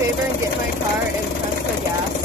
favor and get in my car and press the gas